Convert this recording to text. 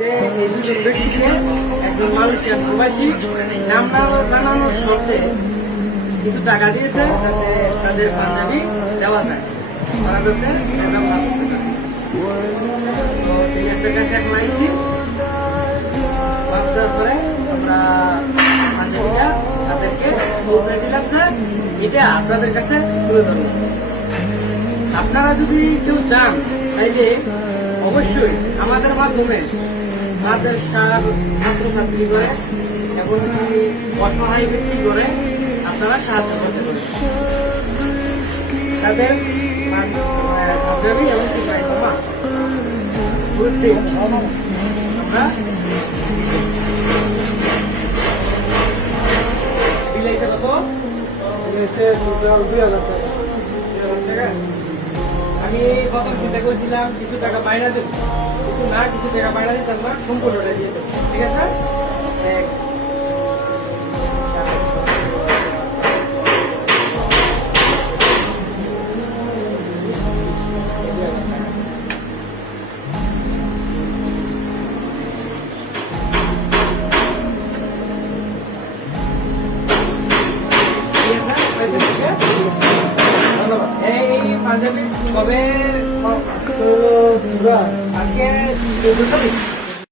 যে এই দুজন ব্যক্তিকে একজন মালয়েশিয়ান প্রবাসী নাম জানানোর শর্তে কিছু টাকা দিয়েছে যাতে তাদের পাঞ্জাবি দেওয়া যায়, তারা যাতে ব্যবহার করতে পারে। তো ঠিক আছে, কাছে এখন আইসি পরে আমরা পাঞ্জাবিটা তাদেরকে পৌঁছে দিলাম যে এটা আপনাদের কাছে তুলে ধরুন। আপনারা যদি কেউ চান তাইলে অবশ্যই আমাদের মাধ্যমে মাদ্রাসার ছাত্রছাত্রী করে এমনকি অসহায় ব্যক্তি করে আপনারা সাহায্য করতে পারেন। তাদের পাঞ্জাবি এমনকি পায়জামা আমরা বিলাইতে কত বিলাইছে টোটাল 2000 টাকা। আমি প্রথম চিন্তা করেছিলাম কিছু টাকা বাইরে দেব, কিন্তু না, কিছু টাকা বাইরে দিতাম না, সম্পূর্ণটা দিয়ে দেবো। ঠিক আছে, এই পাঞ্জাবি কবে আজকে 14 তারিখ।